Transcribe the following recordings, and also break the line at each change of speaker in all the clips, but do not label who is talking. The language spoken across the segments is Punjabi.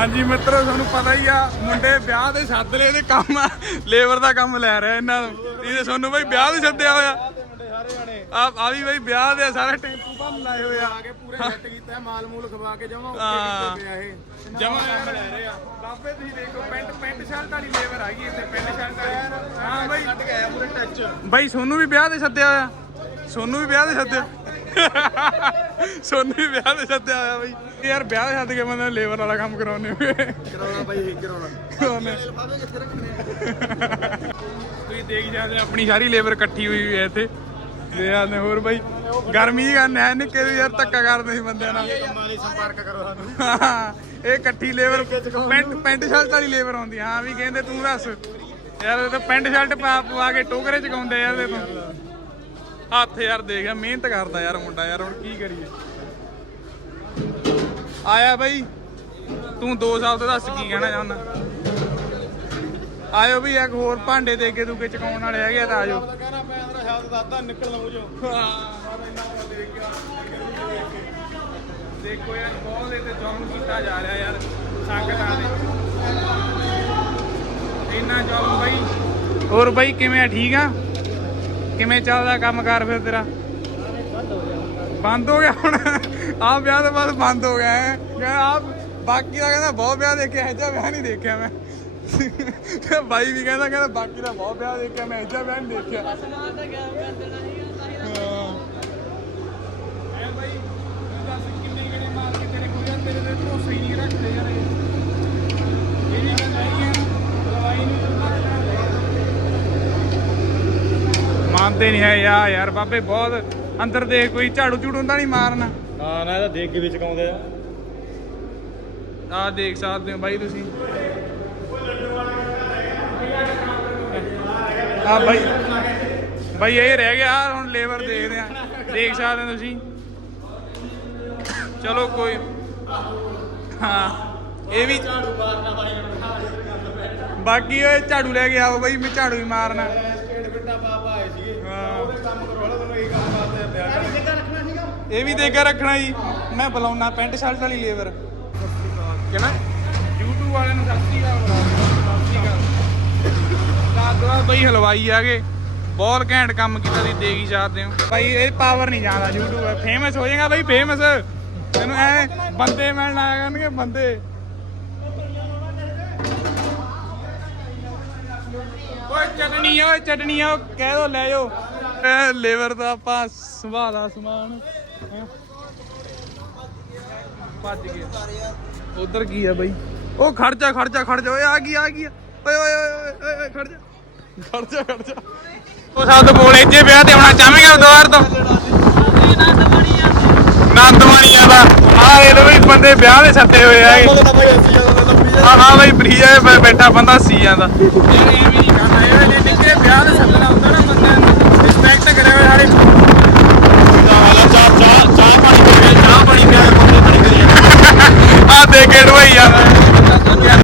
ਹਾਂਜੀ ਮਿੱਤਰੋ ਤੁਹਾਨੂੰ ਪਤਾ ਹੀ ਆ ਮੁੰਡੇ ਵਿਆਹ ਦੇ ਸੱਦ ਲਏ ਤੇ ਕੰਮ ਲੇਬਰ ਦਾ ਕੰਮ ਲੈ ਰਿਹਾ ਇਹਨਾਂ ਨੂੰ। ਇਹ ਤੇ ਤੁਹਾਨੂੰ ਬਈ ਵਿਆਹ ਦੇ ਸੱਦਿਆ ਹੋਇਆ। ਆ ਆ ਵੀ ਬਈ ਵਿਆਹ ਦੇ ਸਾਰੇ ਟੈਂਪੂ ਭੰਨ ਲਾਏ ਹੋਏ ਆ।
ਕੇ ਪੂਰੇ ਸੈੱਟ ਕੀਤਾ ਮਾਲ ਮੂਲ ਖਵਾ ਕੇ ਜਮਾ
ਹਾਂ।
ਪਿਆ ਇਹ।
ਜਮਾ ਲੈ ਰਹੇ ਆ। ਬਾਬੇ ਤੁਸੀਂ ਦੇਖੋ ਪੈਂਟ ਪੈਂਟ ਸ਼ਰਟ ਵਾਲੀ ਲੇਬਰ ਆ ਗਈ ਇੱਥੇ ਪੈਂਟ ਸ਼ਰਟ ਵਾਲੀ। ਹਾਂ ਬਈ।
ਕੱਟ ਆਇਆ ਪੂਰੇ ਟੱਚ
ਬਈ ਸੋਨੂੰ ਵੀ ਵਿਆਹ ਦੇ ਸੱਦਿਆ ਹੋਇਆ। ਸੋਨੂੰ ਵੀ ਵਿਆਹ ਦੇ ਸੱਦਿਆ। ਸੋਨੂੰ ਵਿਆਹ ਦੇ ਸੱਦਿਆ ਹੋਇਆ ਬਈ। ਯਾਰ ਵਿਆਹ ਦੇ ਸੱਦ ਕੇ ਬੰਦੇ ਲੇਬਰ ਵਾਲਾ ਕੰਮ ਕਰਾਉਣੇ ਹੋਏ
ਕਰਾਉਣਾ ਬਾਈ ਕਰਾਉਣਾ।
ਕਰਾਉਣੇ
ਲਿਫਾਫੇ ਕਿੱਥੇ ਰੱਖਣੇ
ਤੁਸੀਂ ਦੇਖ ਜਾਂਦੇ ਆਪਣੀ ਸਾਰੀ ਲੇਬਰ ਇਕੱਠੀ ਹੋਈ ਹੈ ਇੱਥੇ। ਦੇ ਜਾਂਦੇ ਹੋਰ ਬਾਈ ਗਰਮੀ ਦੀ ਗੱਲ ਹੈ ਨਿੱਕੇ ਯਾਰ ਧੱਕਾ ਕਰਦੇ ਸੀ ਬੰਦਿਆਂ ਨਾਲ।
ਕੰਮਾਂ ਲਈ ਸੰਪਰਕ ਕਰੋ ਸਾਨੂੰ।
ਇਹ ਇਕੱਠੀ ਲੇਬਰ ਪੈਂਟ ਪੈਂਟ ਸ਼ਰਟ ਵਾਲੀ ਲੇਬਰ ਆਉਂਦੀ ਹਾਂ ਵੀ ਕਹਿੰਦੇ ਤੂੰ ਦੱਸ। ਯਾਰ ਇਹ ਤਾਂ ਪੈਂਟ ਸ਼ਰਟ ਪਾ ਪਵਾ ਕੇ ਟੋਕਰੇ ਚਕਾਉਂਦੇ ਯਾਰ ਇਹ ਤੋਂ। ਹੱਥ ਯਾਰ ਦੇਖ, ਮਿਹਨਤ ਕਰਦਾ ਯਾਰ ਮੁੰਡਾ ਯਾਰ, ਹੁਣ ਕੀ ਕਰੀਏ? ਆਇਆ ਬਈ। ਤੂੰ 2 ਸਾਲ ਤੋਂ ਦੱਸ ਕੀ ਕਹਿਣਾ ਚਾਹੁੰਦਾ? ਆਇਓ ਵੀ ਇੱਕ ਹੋਰ ਭਾਂਡੇ ਦੇ ਕੇ ਦੂਕੇ ਚਕਾਉਣ ਵਾਲੇ ਹੈਗੇ ਤਾਂ ਆਜੋ।
ਕਹਿੰਦਾ ਮੈਂ ਤੇਰਾ ਸ਼ਬਦ ਦੱਸਦਾ ਨਿਕਲ ਲਊ ਜੋ
ਦੇਖੋ ਯਾਰ ਬਹੁਤ ਇਹ ਤੇ ਜੌਨ ਕੀਤਾ ਜਾ ਰਿਹਾ ਯਾਰ, ਸੰਗਤਾਂ ਦੇ। ਇੰਨਾ ਜੌਨ ਬਾਈ। ਹੋਰ ਬਾਈ, ਕਿਵੇਂ ਆ, ਠੀਕ ਆ? ਕਿਵੇਂ ਚੱਲਦਾ ਕੰਮ ਕਾਰ ਫਿਰ ਤੇਰਾ? ਬੰਦ ਹੋ ਗਿਆ ਹੁਣ। ਆ ਵਿਆਹ ਤੋਂ ਬਾਅਦ ਬੰਦ ਹੋ ਗਿਆ ਹੈ। ਆ ਬਾਕੀ ਦਾ ਕਹਿੰਦਾ ਬਹੁਤ ਵਿਆਹ ਦੇਖਿਆ ਇਹ ਜਿਹਾ ਵਿਆਹ ਨਹੀਂ ਦੇਖਿਆ ਮੈਂ। ਤੇ ਬਾਈ ਵੀ ਕਹਿੰਦਾ ਕਹਿੰਦਾ ਬਾਕੀ ਦਾ ਬਹੁਤ ਵਿਆਹ ਦੇਖਿਆ ਮੈਂ ਇਹ ਜਿਹਾ ਵਿਆਹ ਨਹੀਂ ਦੇਖਿਆ। ਹਾਂ ਐ ਬਾਈ ਤੂੰ ਦੱਸ ਕਿੰਨੇ ਕਿੰਨੇ ਮਾਰ ਕੇ ਤੇਰੇ ਕੋਲ ਯਾਰ ਤੇਰੇ ਤੇ ਭਰੋਸਾ ਹੀ ਨਹੀਂ ਰੱਖਦੇ ਯਾਰ ਇਹ ਇਹ ਵੀ ਗੱਲ ਹੈਗੀ ਆ ਦਵਾਈ ਨੂੰ ਮੰਨਦੇ ਨਹੀਂ ਹੈ ਯਾ ਯਾਰ ਬਾਬੇ ਬਹੁਤ ਅੰਦਰ ਦੇਖ ਕੋਈ ਝਾੜੂ ਝੂੜੂ ਤਾਂ ਨਹੀਂ ਮਾਰਨਾ।
ਹਾਂ ਨਾ ਇਹਦਾ ਦੇਖ ਕੇ ਵਿੱਚ ਕਾਉਂਦੇ ਆ।
ਆਹ ਦੇਖ ਸਕਦੇ ਹੋ ਬਾਈ ਤੁਸੀਂ। ਆ ਬਾਈ ਬਾਈ ਇਹ ਰਹਿ ਗਿਆ ਹੁਣ ਲੇਬਰ ਦੇਖਦੇ ਆ। ਦੇਖ ਸਕਦੇ ਹੋ ਤੁਸੀਂ। ਚਲੋ ਕੋਈ ਹਾਂ ਇਹ ਵੀ ਬਾਕੀ ਉਹ ਝਾੜੂ ਲੈ ਕੇ ਆਓ ਬਾਈ ਮੈਂ ਝਾੜੂ ਹੀ ਮਾਰਨਾ।
ਇਹ
ਵੀ ਦੇਗਾ ਰੱਖਣਾ ਜੀ ਮੈਂ ਬੁਲਾਉਣਾ ਪੈਂਟ ਸ਼ਰਟ ਵਾਲੀ ਲੇਬਰ
ਕਿਵੇਂ
YouTube ਵਾਲਿਆਂ ਨੂੰ ਸਤਿ ਸ਼੍ਰੀ ਅਕਾਲ ਬੁਲਾ ਸਤਿ ਸ਼੍ਰੀ ਅਕਾਲ ਦਾਦਾ ਬਈ ਹਲਵਾਈ ਆਗੇ ਬਹੁਤ ਘੈਂਟ ਕੰਮ ਕੀਤਾ ਸੀ ਦੇਖ ਹੀ ਸਕਦੇ ਹੋ ਭਾਈ ਇਹ ਪਾਵਰ ਨਹੀਂ ਜਾਂਦਾ YouTube ਫੇਮਸ ਹੋ ਜਾਏਗਾ ਬਈ ਫੇਮਸ ਤੈਨੂੰ ਐ ਬੰਦੇ ਮਿਲਣ ਆਇਆ ਕਰਨਗੇ ਬੰਦੇ ਓਏ ਚਟਨੀ ਓਏ ਚਟਨੀ ਓ ਕਹਿ ਦੋ ਲੈ ਜਾਓ ਇਹ ਲੇਬਰ ਦਾ ਆਪਾਂ ਸੰਭਾਲਾ ਸਮਾਨ। ਹੈਂ। ਭੱਜ ਗਿਆ ਉਧਰ ਕੀ ਆ ਬਈ? ਉਹ ਖੜ ਜਾ ਖੜ ਜਾ ਖੜ ਜਾ। ਓਏ ਆ ਗਈ ਆ ਗਈ ਓਏ ਓਏ ਓਏ ਓਏ, ਓਏ ਖੜ ਜਾ। ਖੜ ਜਾ ਖੜ ਜਾ। ਉਹ ਬੋਲ ਇੱਥੇ ਵਿਆਹ ਤੇ ਆਉਣਾ ਚਾਹਾਂਗੇ ਦੁਆਰ ਤੋਂ। ਨੰਦਵਾਣੀ ਆਦਾ ਆ ਇਹ ਲੋ ਵੀ ਬੰਦੇ ਵਿਆਹ ਦੇ ਸੱਦੇ ਹੋਏ ਆ।
ਉਹਦਾ ਤਾਂ ਭਾਈ ਅਸੀਂ ਜਦੋਂ ਲੰਬੀ
ਹਾਂ ਹਾਂ ਬਈ ਫਰੀ ਆ ਬੈਠਾ ਬੰਦਾ ਸੀ ਜਾਂਦਾ। ਯਾਰ ਇਹ ਵੀ ਨਹੀਂ ਕਰਨਾ। ਇਹ ਜਿੱਥੇ ਵਿਆਹ ਦੇ ਸੱਦਣਾ ਹੁੰਦਾ ਨਾ ਬੰਦਾ ਰਿਸਪੈਕਟ ਕਰੇ ਹੋਏ ਸਾਰੇ
ਹਾਲਾ ਚਾਹ ਚਾਹ ਚਾਹ ਪਾਣੀ ਪੀ ਕੇ ਚਾਹ ਪਾਣੀ ਪਿਆ ਕੇ ਬੰਦੇ ਬਣੀ ਕਰੀ
ਆ ਦੇ ਕੇ ਢਵਾਈ ਜਾਂਦਾ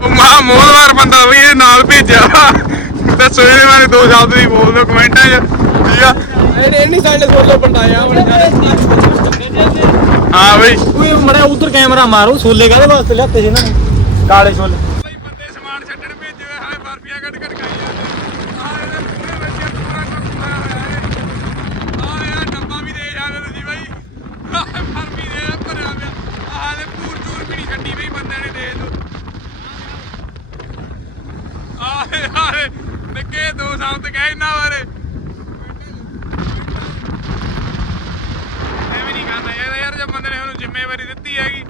ਮਾ ਮੋਹਲਵਾਰ ਬੰਦਾ ਵੀ ਇਹ ਨਾਲ ਦੱਸੋ ਇਹਦੇ ਬਾਰੇ ਦੋ ਸ਼ਬਦ ਵੀ ਬੋਲ ਦਿਓ ਕਮੈਂਟਾਂ 'ਚ ਠੀਕ ਆ?
ਇਹ ਨਹੀਂ ਸਾਡੇ ਸੋਲੋ ਬੰਦਾਇਆ
ਹਾਂ ਬਈ।
ਕੋਈ ਮੜਾ ਉਧਰ ਕੈਮਰਾ ਮਾਰੋ ਸੋਲੇ ਕਾਹਦੇ ਵਾਸਤੇ ਲਿਆਤੇ ਸੀ ਇਹਨਾਂ ਨੇ? ਕਾਲੇ ਛੋਲੇ।
ਬਈ ਬੰਦੇ ਸਮਾਨ ਛੱਡਣ ਭੇਜੇ ਹੋਏ ਹਾਲੇ ਬਰਫੀਆਂ ਕੱਢ ਕੱਢ ਖਾਈ ਜਾਂਦੇ ਆ ਇਹਦੇ ਪੂਰੇ ਵਿੱਚ ਪੂਰਾ ਕੰਮ ਹੋਇਆ ਹੋਇਆ ਹੈ ਆ ਯਾਰ ਡੱਬਾ ਵੀ ਦੇ ਜਾਂਦੇ ਤੁਸੀਂ ਬਾਈ ਆਹ ਬਰਫੀ ਦੇ ਭਰਿਆ ਪਿਆ ਆਹ ਹਾਲੇ ਪੂਰ ਚੂਰ ਵੀ ਨਹੀਂ ਛੱਡੀ ਬਈ ਬੰਦੇ ਨੇ ਦੇ ਦੋ ਆਹ ਯਾਰ ਨਿੱਕੇ ਦੋ ਤੇ ਕਹੇ ਇਹਨਾਂ ਬਾਰੇ। ਐਵੇਂ ਨਹੀਂ ਕਰਨਾ ਚਾਹੀਦਾ ਯਾਰ ਜੇ ਬੰਦੇ ਨੇ ਉਹਨੂੰ ਜ਼ਿੰਮੇਵਾਰੀ ਦਿੱਤੀ ਹੈਗੀ।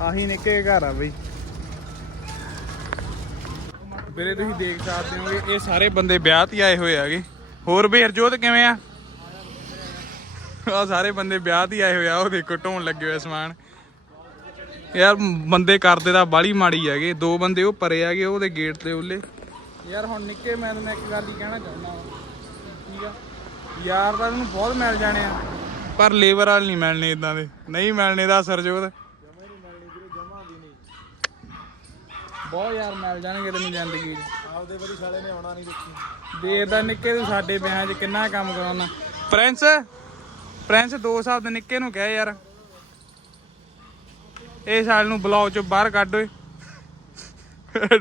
ਆਹੀ ਨਿੱਕੇ ਘਰ ਆ ਬਈ। ਵੀਰੇ ਤੁਸੀਂ ਦੇਖ ਸਕਦੇ ਹੋਗੇ ਇਹ ਸਾਰੇ ਬੰਦੇ ਵਿਆਹ ਤੇ ਆਏ ਹੋਏ ਆਗੇ ਹੋਰ ਵੀ ਹਰਜੋਤ ਕਿਵੇਂ ਆ? ਆ ਸਾਰੇ ਬੰਦੇ ਵਿਆਹ ਤੇ ਆਏ ਹੋਏ ਆ ਉਹ ਦੇਖੋ ਢੋਣ ਲੱਗੇ ਹੋਏ ਸਮਾਨ। ਯਾਰ ਬੰਦੇ ਕਰਦੇ ਤਾਂ ਬਾਲੀ ਮਾੜੀ ਹੈਗੇ। ਦੋ ਬੰਦੇ ਉਹ ਪਰੇ ਹੈਗੇ ਉਹਦੇ ਗੇਟ ਤੇ ਉਹਲੇ ਯਾਰ ਹੁਣ ਨਿੱਕੇ ਮੈਂ ਤੈਨੂੰ ਇੱਕ ਗੱਲ ਹੀ ਕਹਿਣਾ ਚਾਹੁੰਦਾ ਠੀਕ ਆ? ਯਾਰ ਤਾਂ ਤੈਨੂੰ ਬਹੁਤ ਮਿਲ ਜਾਣੇ ਆ। ਪਰ ਲੇਬਰ ਵਾਲ ਨਹੀਂ ਮਿਲਣੇ ਇਦਾਂ ਦੇ। ਨਹੀਂ ਮਿਲਣੇ ਦਾ ਸਰਜੋਤ। ਬਹੁਤ ਯਾਰ ਮਿਲ ਜਾਣਗੇ ਤੈਨੂੰ ਜ਼ਿੰਦਗੀ 'ਚ
ਆਪਦੇ ਵਾਰੀ ਸਾਲੇ ਨੇ ਆਉਣਾ ਨਹੀਂ ਦੇਖੀ।
ਦੇਖਦਾ ਨਿੱਕੇ ਤੂੰ ਸਾਡੇ ਵਿਆਹਾਂ 'ਚ ਕਿੰਨਾ ਕੰਮ ਕਰਾਉਣਾ। ਪ੍ਰਿੰਸ ਪ੍ਰਿੰਸ ਦੋ ਦੇ ਨਿੱਕੇ ਨੂੰ ਕਹਿ ਯਾਰ। ਇਹ ਸਾਲ ਨੂੰ ਬਲੌਗ ਚੋਂ ਬਾਹਰ ਕੱਢ ਓਏ।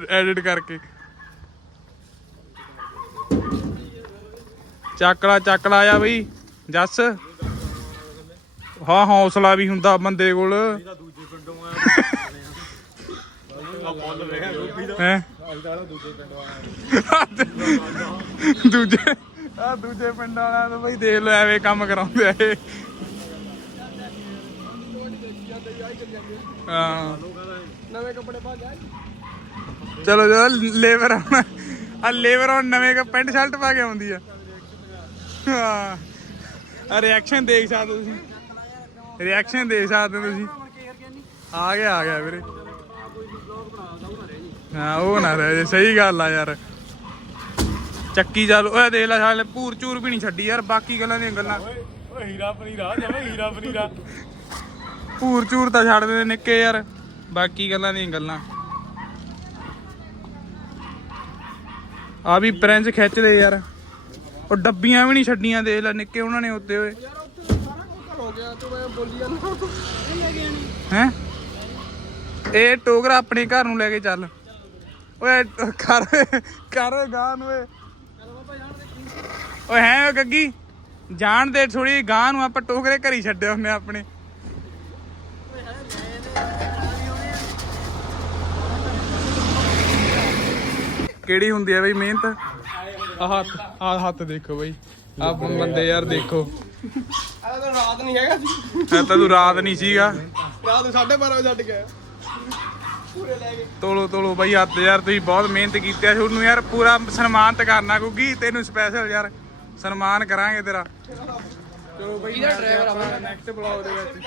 ਐਡਿਟ ਕਰਕੇ। ਚੱਕਲਾ ਚੱਕਲਾ ਆ ਬਈ, ਜੱਸ। ਹਾਂ, ਹੌਸਲਾ ਵੀ ਹੁੰਦਾ ਬੰਦੇ ਕੋਲ।
ਦੂਜੇ ਪਿੰਡੋਂ ਆ
ਹੈ
ਦੂਜੇ
ਆ ਦੂਜੇ ਪਿੰਡਾਂ ਵਾਲਿਆਂ ਨੂੰ ਬਈ ਦੇਖ ਲੋ ਐਵੇਂ ਕੰਮ ਕਰਾਉਂਦੇ ਆ ਇਹ। ਹਾਂ।
ਨਵੇਂ ਕੱਪੜੇ ਪਾ ਗਿਆ
ਚਲੋ ਚਲੋ ਲੇਬਰ ਆ ਲੇਬਰ ਨਵੇਂ ਕ ਪੈਂਟ ਸ਼ਰਟ ਪਾ ਕੇ ਆਉਂਦੀ ਆ। ਹਾਂ। ਆ ਰਿਐਕਸ਼ਨ ਦੇਖ ਸਕਦੇ ਤੁਸੀਂ। ਰਿਐਕਸ਼ਨ ਦੇਖ ਸਕਦੇ ਤੁਸੀਂ। ਆ ਗਿਆ ਆ ਗਿਆ ਵੀਰੇ। ਹਾਂ ਉਹ ਨਾ ਰਹਿ ਜੇ ਸਹੀ ਗੱਲ ਆ ਯਾਰ। ਚੱਕੀ ਚੱਲ ਓਏ ਦੇਖ ਲੈ ਸਾਲੇ ਪੂਰ ਚੂਰ ਵੀ ਨਹੀਂ ਛੱਡੀ ਯਾਰ ਬਾਕੀ ਗੱਲਾਂ ਦੀਆਂ ਗੱਲਾਂ।
ਓਏ ਓਏ ਹੀਰਾ ਪਨੀਰਾ ਜਮੇ ਹੀਰਾ ਪਨੀਰਾ।
ਪੂਰ ਚੂਰ ਤਾਂ ਛੱਡ ਦੇ ਨਿੱਕੇ ਯਾਰ ਬਾਕੀ ਗੱਲਾਂ ਦੀਆਂ ਗੱਲਾਂ। ਆ ਵੀ ਪ੍ਰਿੰਸ ਖਿੱਚਦੇ ਯਾਰ। ਉਹ ਡੱਬੀਆਂ ਵੀ ਨਹੀਂ ਛੱਡੀਆਂ ਦੇਖ ਲੈ ਨਿੱਕੇ ਉਹਨਾਂ ਨੇ ਉੱਤੇ ਓਏ।
ਹੋ ਗਿਆ ਤੂੰ ਮੈਂ ਬੋਲੀ ਜਾਂਦਾ।
ਹੈ? ਇਹ ਟੋਕਰਾ ਆਪਣੇ ਘਰ ਨੂੰ ਲੈ ਕੇ ਚੱਲ। ਓਏ ਕਰ ਕਰ ਗਾਂ ਨੂੰ ਓਏ। ਓਏ ਹੈ ਓ ਗੱਗੀ ਜਾਣ ਦੇ ਥੋੜੀ ਗਾਂ ਨੂੰ ਆਪਾਂ ਟੋਕਰੇ ਘਰੀ ਛੱਡੇ ਹੁੰਨੇ ਆਪਣੇ। ਕਿਹੜੀ ਹੁੰਦੀ ਹੈ ਬਈ ਮਿਹਨਤ? ਆ ਹੱਥ ਆ ਹੱਥ ਦੇਖੋ ਬਈ। ਆ ਬੰਦੇ ਯਾਰ ਦੇਖੋ।
ਆ ਤਾਂ ਰਾਤ ਨਹੀਂ ਹੈਗਾ
ਐ ਤਾਂ ਤੂੰ ਰਾਤ ਨਹੀਂ ਸੀਗਾ।
ਰਾਤ 12:30 ਵਜੇ ਛੱਡ ਗਿਆ ਪੂਰੇ ਲੈ ਕੇ
ਤੋਲੋ ਤੋਲੋ ਬਾਈ ਹੱਥ ਯਾਰ ਤੁਸੀਂ ਬਹੁਤ ਮਿਹਨਤ ਕੀਤੀ ਆ। ਤੁਹਾਨੂੰ ਯਾਰ ਪੂਰਾ ਸਨਮਾਨਿਤ ਕਰਨਾ ਕਿਉਂਕਿ ਤੈਨੂੰ ਸਪੈਸ਼ਲ ਯਾਰ। ਸਨਮਾਨ ਕਰਾਂਗੇ ਤੇਰਾ। ਚਲੋ ਬਾਈ ਇਹਦਾ ਡਰਾਈਵਰ ਆਪਾਂ ਨੈਕਸਟ ਬਲੌਗ ਦੇ ਵਿੱਚ।